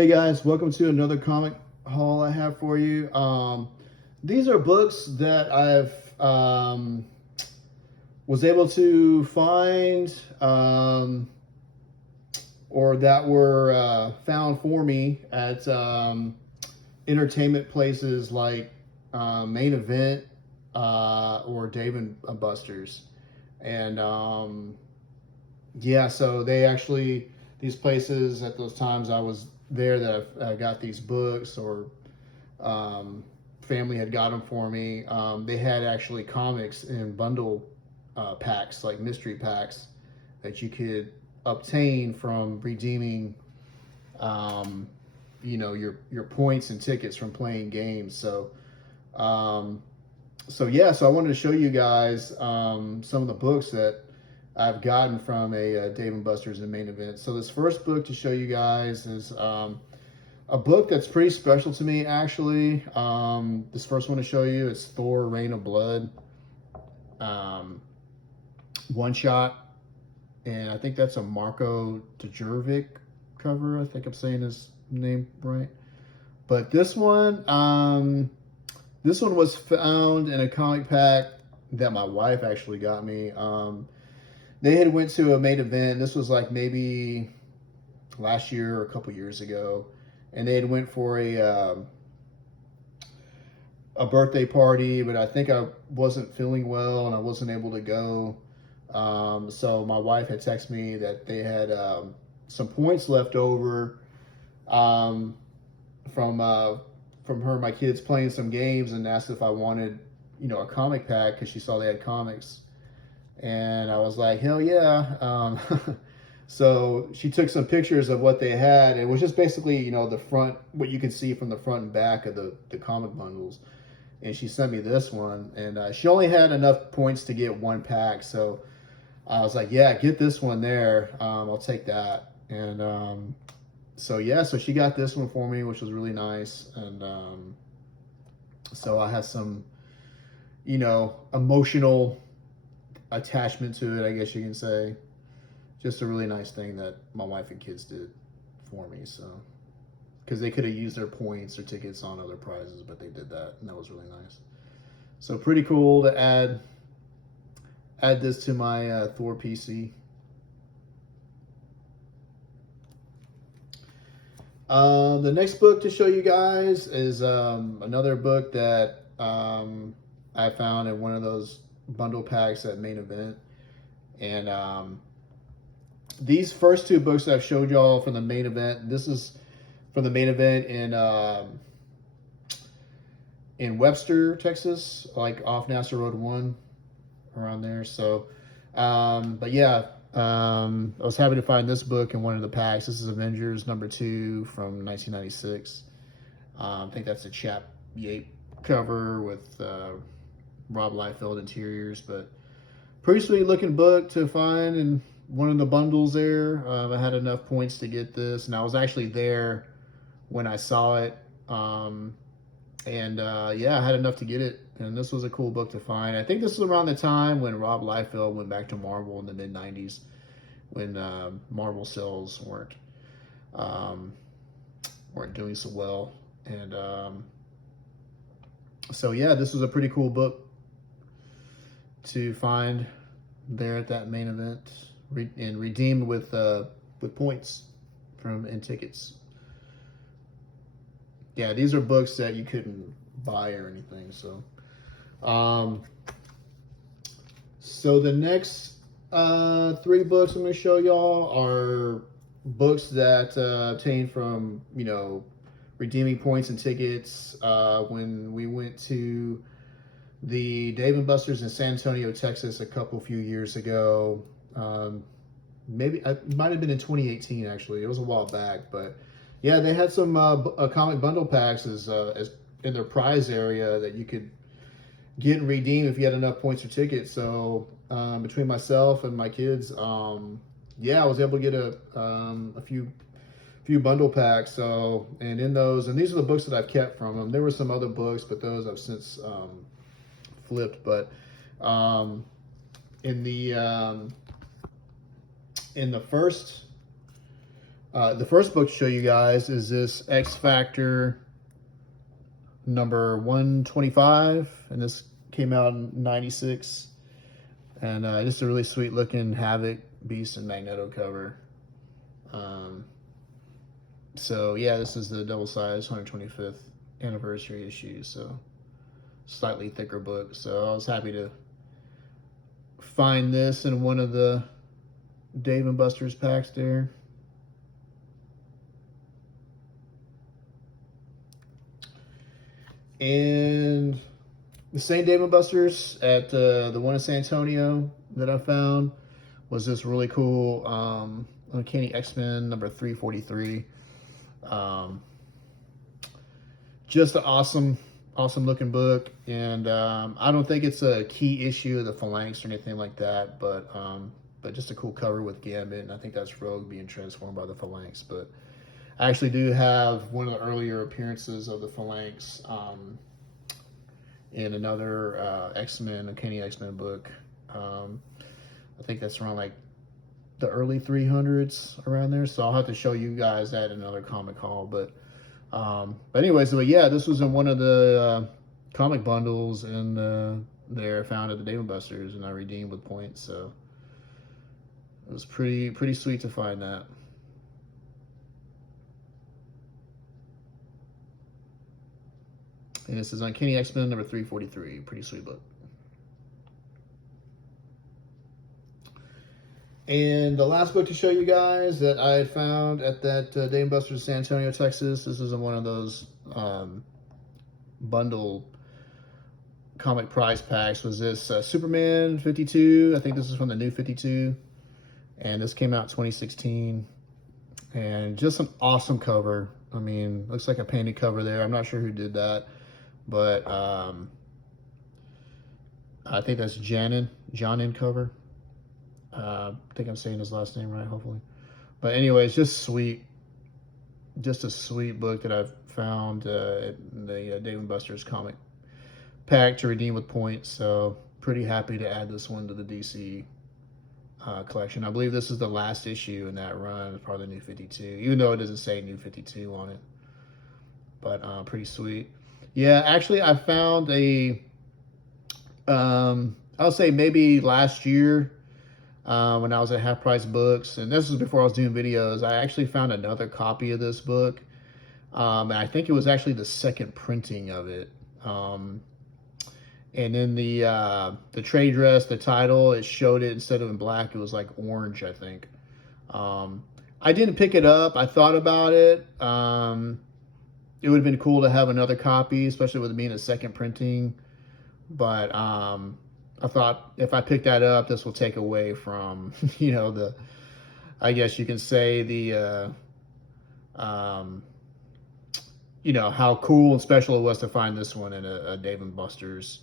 Hey guys, welcome to another comic haul I have for you. These are books that I've was able to find or that were found for me at entertainment places like Main Event or Dave and Buster's. And yeah, so these places at those times I was there that I got these books or family had got them for me. They had actually comics in bundle packs, like mystery packs that you could obtain from redeeming, your points and tickets from playing games. So I wanted to show you guys some of the books that I've gotten from a Dave & Buster's and Main Event. So this first book to show you guys is a book that's pretty special to me, actually. This first one to show you is Thor: Reign of Blood. One shot. And I think that's a Marco Djurjevic cover. I think I'm saying his name right. But this one was found in a comic pack that my wife actually got me. They had went to a Main Event. This was like maybe last year or a couple years ago, and they had went for a birthday party, but I think I wasn't feeling well and I wasn't able to go. So my wife had texted me that they had some points left over from her and my kids playing some games, and asked if I wanted, a comic pack because she saw they had comics. And I was like, hell yeah. So she took some pictures of what they had. It was just basically, the front, what you can see from the front and back of the comic bundles. And she sent me this one. And she only had enough points to get one pack. So I was like, yeah, get this one there. I'll take that. And so she got this one for me, which was really nice. And so I had some, emotional attachment to it, I guess you can say. Just a really nice thing that my wife and kids did for me. So, because they could have used their points or tickets on other prizes, but they did that, and that was really nice. So pretty cool to add this to my Thor PC. The next book to show you guys is another book that I found in one of those bundle packs at Main Event. And these first two books that I've showed y'all from the Main Event, this is from the Main Event in Webster, Texas, like off NASA Road 1, around there. So, but yeah, I was happy to find this book in one of the packs. This is Avengers #2 from 1996. I think that's a Chap Yape cover with Rob Liefeld interiors, but pretty sweet looking book to find in one of the bundles there. I had enough points to get this, and I was actually there when I saw it. I had enough to get it, and this was a cool book to find. I think this was around the time when Rob Liefeld went back to Marvel in the mid-90s, when Marvel sales weren't doing so well. And this was a pretty cool book to find there at that Main Event and redeemed with points and tickets. Yeah, these are books that you couldn't buy or anything. So, so the next 3 books I'm going to show y'all are books that obtained from redeeming points and tickets when we went to the Dave & Buster's in San Antonio, Texas, a few years ago. Maybe it might have been in 2018, actually. It was a while back, but yeah, they had some comic bundle packs as in their prize area that you could get and redeem if you had enough points or tickets. So between myself and my kids, I was able to get a few bundle packs. So, and in those, and these are the books that I've kept from them. There were some other books, but those I've since flipped. But in the first The first book to show you guys is this X Factor number 125, and this came out in '96. And just a really sweet looking Havoc, Beast, and Magneto cover. So yeah, this is the double size 125th anniversary issue, so slightly thicker book. So I was happy to find this in one of the Dave and Buster's packs there. And the same Dave and Buster's at the one in San Antonio that I found was this really cool Uncanny X-Men number 343. Just an awesome looking book, and I don't think it's a key issue of the Phalanx or anything like that, but just a cool cover with Gambit, and I think that's Rogue being transformed by the Phalanx. But I actually do have one of the earlier appearances of the Phalanx in another X-Men, Uncanny X-Men book. I think that's around like the early 300s around there, so I'll have to show you guys that in another comic haul. But anyways, but yeah, this was in one of the comic bundles and there found at the Dave & Buster's, and I redeemed with points, so it was pretty sweet to find that. And this is Uncanny X-Men number 343. Pretty sweet book. And the last book to show you guys that I had found at that Dave & Buster's San Antonio, Texas. This is in one of those bundle comic prize packs. Was this Superman 52? I think this is from the New 52. And this came out 2016. And just an awesome cover. I mean, looks like a painted cover there. I'm not sure who did that. But I think that's Janin cover. I think I'm saying his last name right, hopefully. But anyways, just sweet. Just a sweet book that I've found at the Dave & Buster's comic pack to redeem with points. So pretty happy to add this one to the DC collection. I believe this is the last issue in that run. It's part of the New 52, even though it doesn't say New 52 on it. But pretty sweet. Yeah, actually, I found I'll say maybe last year when I was at Half Price Books, and this was before I was doing videos, I actually found another copy of this book. And I think it was actually the second printing of it. And then the trade dress, the title, it showed it instead of in black, it was like orange, I think. I didn't pick it up. I thought about it. It would have been cool to have another copy, especially with it being a second printing. But I thought if I pick that up, this will take away from, you know, I guess you can say you know, how cool and special it was to find this one in a Dave & Buster's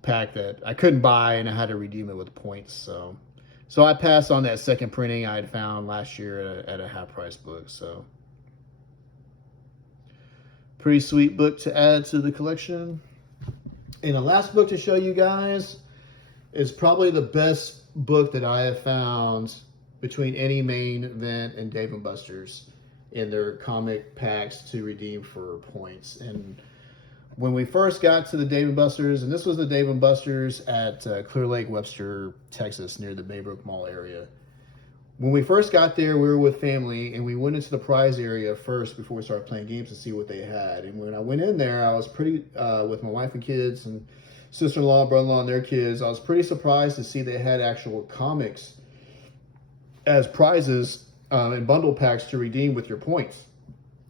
pack that I couldn't buy, and I had to redeem it with points. So I passed on that second printing I had found last year at a Half Price Book. So pretty sweet book to add to the collection. And the last book to show you guys is probably the best book that I have found between any Main Event and Dave & Buster's in their comic packs to redeem for points. And when we first got to the Dave & Buster's, and this was the Dave & Buster's at Clear Lake, Webster, Texas, near the Baybrook Mall area. When we first got there, we were with family, and we went into the prize area first before we started playing games to see what they had. And when I went in there, I was pretty, with my wife and kids and sister-in-law, brother-in-law, and their kids, I was pretty surprised to see they had actual comics as prizes in bundle packs to redeem with your points.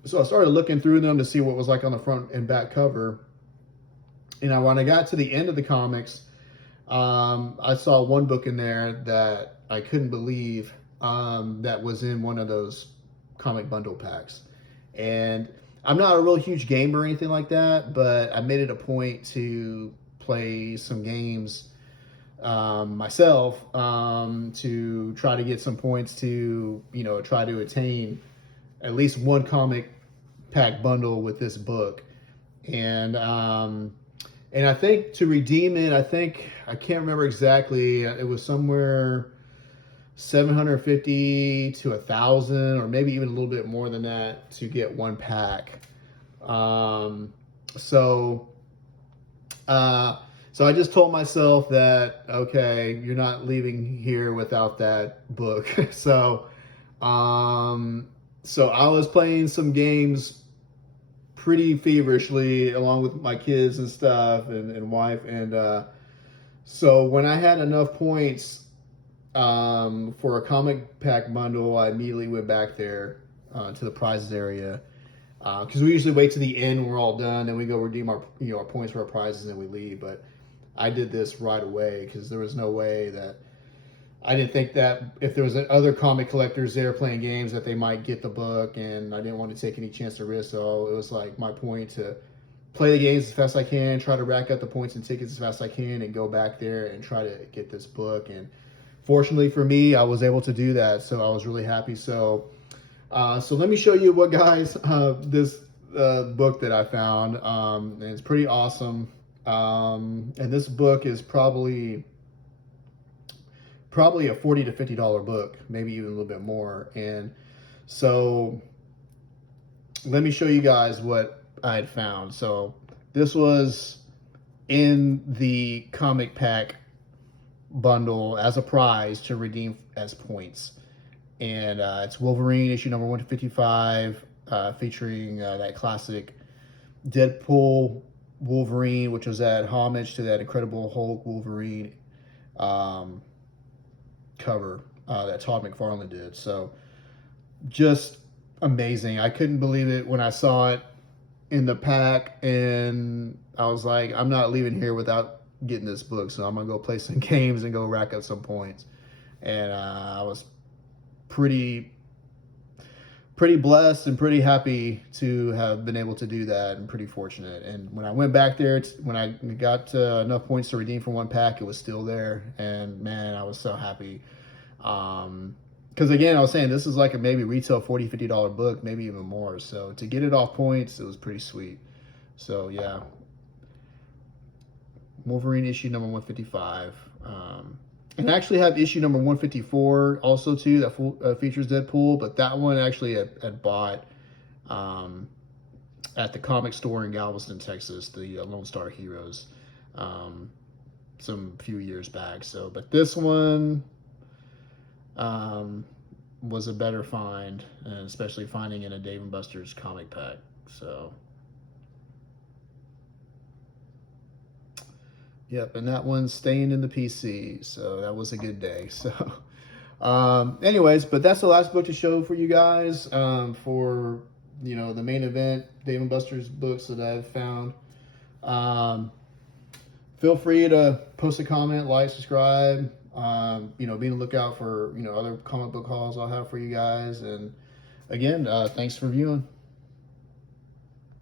So I started looking through them to see what was like on the front and back cover. And when I got to the end of the comics, I saw one book in there that I couldn't believe that was in one of those comic bundle packs. And I'm not a real huge gamer or anything like that, but I made it a point to play some games myself to try to get some points to, you know, try to attain at least one comic pack bundle with this book. And I think to redeem it, I can't remember exactly, it was somewhere $750 to $1,000, or maybe even a little bit more than that to get one pack. So I just told myself that, okay, you're not leaving here without that book. So I was playing some games pretty feverishly along with my kids and stuff and wife. And so when I had enough points for a comic pack bundle, I immediately went back there to the prizes area. Because we usually wait to the end when we're all done, and we go redeem our our points for our prizes, and then we leave. But I did this right away because there was no way that I didn't think that if there was other comic collectors there playing games that they might get the book, and I didn't want to take any chance to risk. So it was like my point to play the games as fast as I can, try to rack up the points and tickets as fast as I can, and go back there and try to get this book. And fortunately for me, I was able to do that, so I was really happy. So let me show you what, guys, this book that I found, and it's pretty awesome. And this book is probably a $40 to $50 book, maybe even a little bit more. And so let me show you guys what I had found. So this was in the comic pack bundle as a prize to redeem as points. And it's Wolverine issue number 155, featuring that classic Deadpool Wolverine, which was that homage to that Incredible Hulk Wolverine cover that Todd McFarlane did. So just amazing. I couldn't believe it when I saw it in the pack, and I was like, I'm not leaving here without getting this book, so I'm gonna go play some games and go rack up some points. And I was pretty blessed and pretty happy to have been able to do that, and pretty fortunate. And when I went back there, when I got enough points to redeem for one pack, it was still there. And man, I was so happy. Because again, I was saying this is like a maybe retail $40, $50 book, maybe even more. So to get it off points, it was pretty sweet. So yeah, Wolverine issue number 155. And I actually have issue number 154 also too, that features Deadpool, but that one actually had bought at the comic store in Galveston, Texas, the Lone Star Heroes, some few years back. So, but this one was a better find, and especially finding in a Dave & Buster's comic pack. So yep, and that one's staying in the PC, so that was a good day. So anyways, but that's the last book to show for you guys for the main event Dave & Buster's books that I've found. Feel free to post a comment, like, subscribe, be on the lookout for other comic book hauls I'll have for you guys. And again, thanks for viewing.